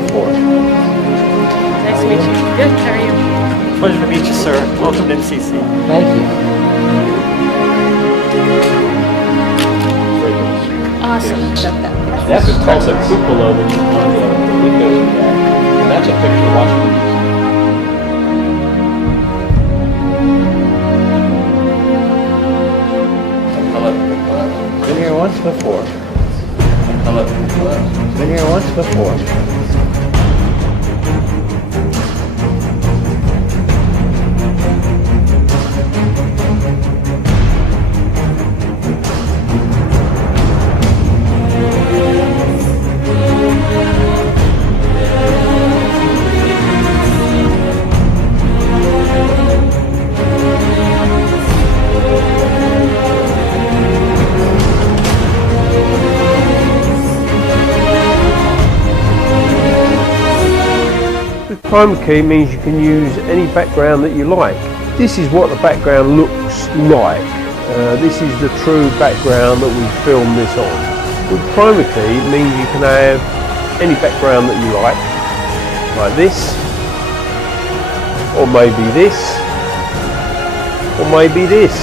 before. Nice to meet you. Good, how are you? Pleasure to meet you, sir. Welcome to MCC. Thank you. Awesome. Love that. That's called the cupola that you on the windows of that. And that's a picture of Washington, D.C. Hello. Been here once before. Hello. Been here once before. ChromaKey means you can use any background that you like. This is what the background looks like. This is the true background that we filmed this on. With ChromaKey it means you can have any background that you like this, or maybe this, or maybe this.